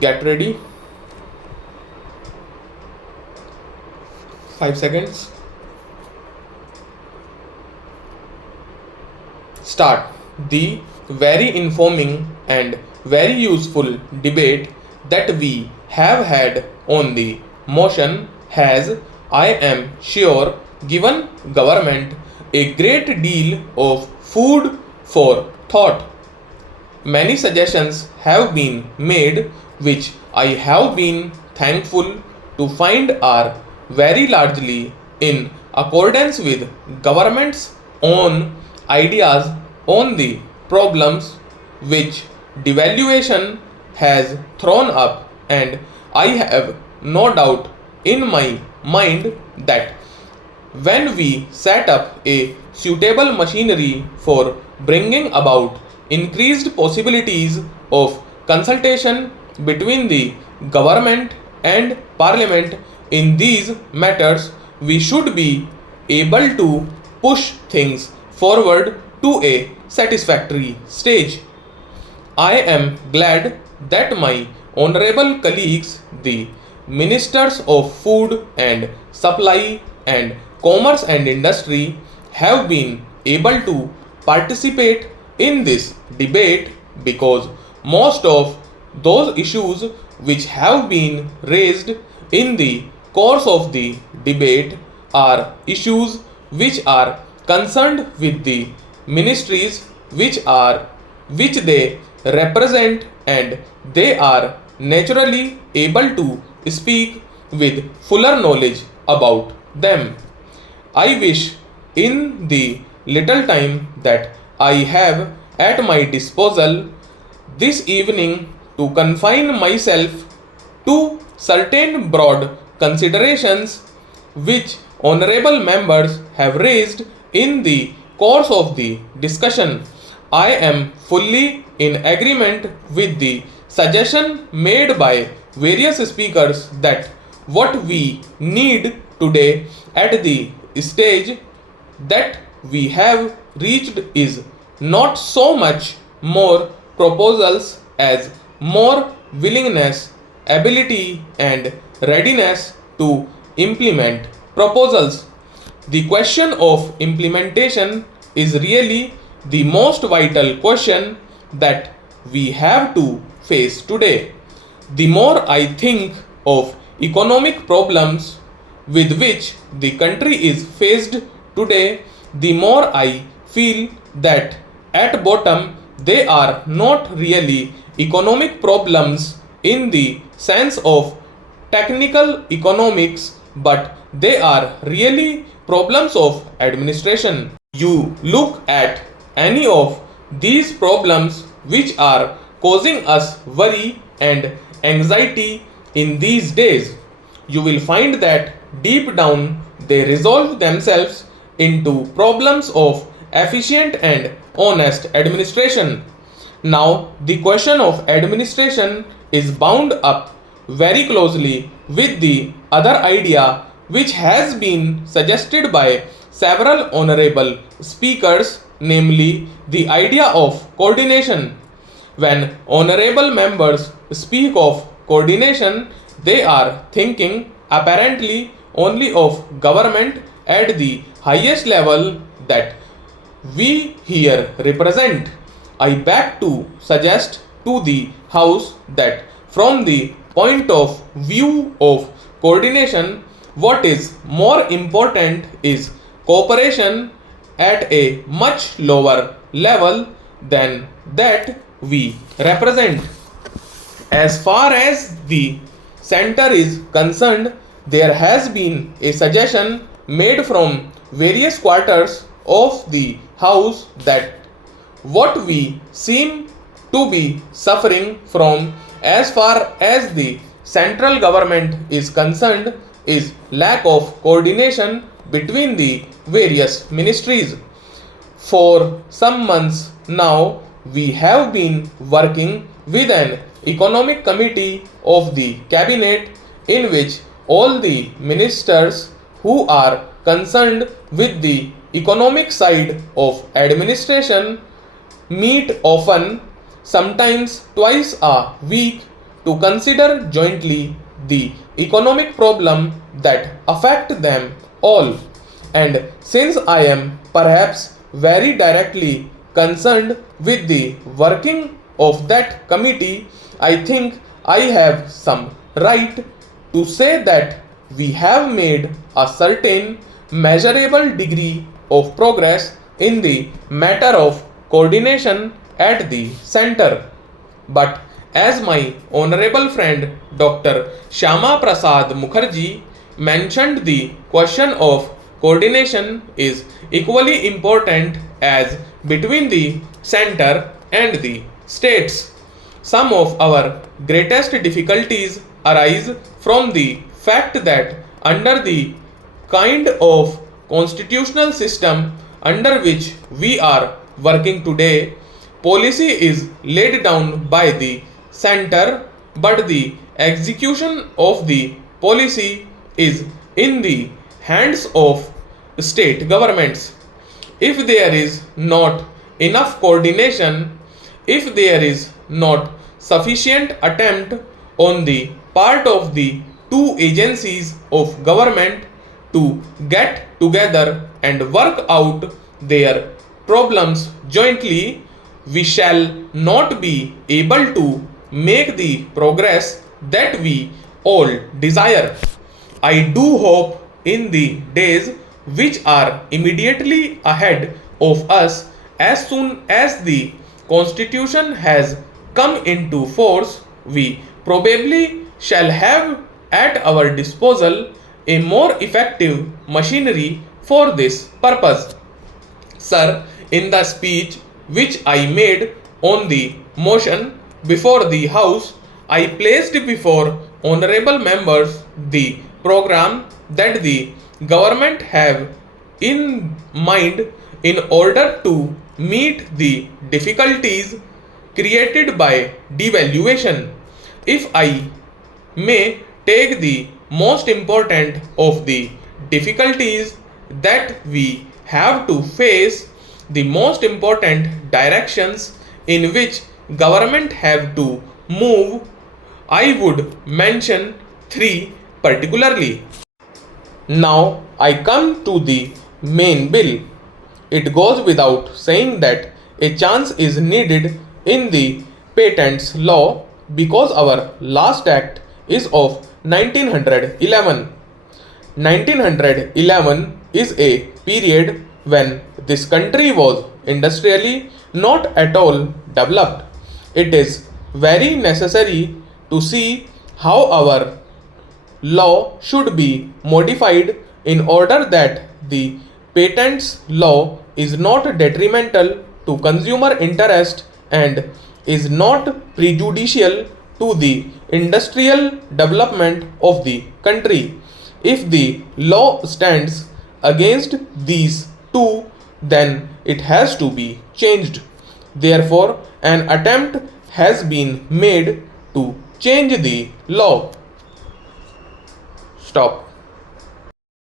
get ready. 5 seconds. Start. The very informing and very useful debate that we have had on the motion has, I am sure, given government a great deal of food for thought. Many suggestions have been made which I have been thankful to find are very largely in accordance with government's own ideas on the problems which devaluation has thrown up, and I have no doubt in my mind that when we set up a suitable machinery for bringing about increased possibilities of consultation between the government and parliament in these matters, we should be able to push things forward to a satisfactory stage. I am glad that my honorable colleagues, the Ministers of Food and Supply and Commerce and Industry, have been able to participate in this debate because most of those issues which have been raised in the course of the debate are issues which are concerned with the ministries which they represent, and they are naturally able to speak with fuller knowledge about them. I wish in the little time that I have at my disposal this evening to confine myself to certain broad considerations which honorable members have raised in the course of the discussion. I am fully in agreement with the suggestion made by various speakers that what we need today at the stage that we have reached is not so much more proposals as more willingness, ability, and readiness to implement proposals. The question of implementation is really the most vital question that we have to face today. The more I think of economic problems with which the country is faced today, the more I feel that at bottom they are not really economic problems in the sense of technical economics, but they are really problems of administration. You look at any of these problems which are causing us worry and anxiety in these days, you will find that deep down they resolve themselves into problems of efficient and honest administration. Now, the question of administration is bound up very closely with the other idea which has been suggested by several honorable speakers, namely the idea of coordination. When honorable members speak of coordination, they are thinking apparently only of government at the highest level that we here represent. I beg to suggest to the House that from the point of view of coordination, what is more important is cooperation at a much lower level than that we represent. As far as the center is concerned, there has been a suggestion made from various quarters of the House that what we seem to be suffering from as far as the central government is concerned is lack of coordination between the various ministries. For some months now, we have been working with an economic committee of the cabinet in which all the ministers who are concerned with the economic side of administration meet often, sometimes twice a week, to consider jointly the economic problem that affect them all. And since I am perhaps very directly concerned with the working of that committee, I think I have some right to say that we have made a certain measurable degree of progress in the matter of coordination at the center. But as my honorable friend Dr. Shyama Prasad Mukherjee mentioned, the question of coordination is equally important as between the center and the states. Some of our greatest difficulties arise from the fact that under the kind of constitutional system under which we are working today, policy is laid down by the center, but the execution of the policy is in the hands of state governments. If there is not enough coordination, if there is not sufficient attempt on the part of the two agencies of government to get together and work out their problems jointly, we shall not be able to make the progress that we all desire. I do hope in the days which are immediately ahead of us, as soon as the Constitution has come into force, we probably shall have at our disposal a more effective machinery for this purpose. Sir, in the speech which I made on the motion before the House, I placed before honorable members the program that the government have in mind in order to meet the difficulties created by devaluation. If I may take the most important of the difficulties that we have to face, the most important directions in which government have to move, I would mention three particularly. Now I come to the main bill. It goes without saying that a chance is needed in the patents law because our last act is of 1911. 1911 is a period when this country was industrially not at all developed. It is very necessary to see how our law should be modified in order that the patents law is not detrimental to consumer interest and is not prejudicial to the industrial development of the country. If the law stands against these two, then it has to be changed. Therefore, an attempt has been made to change the law. Stop.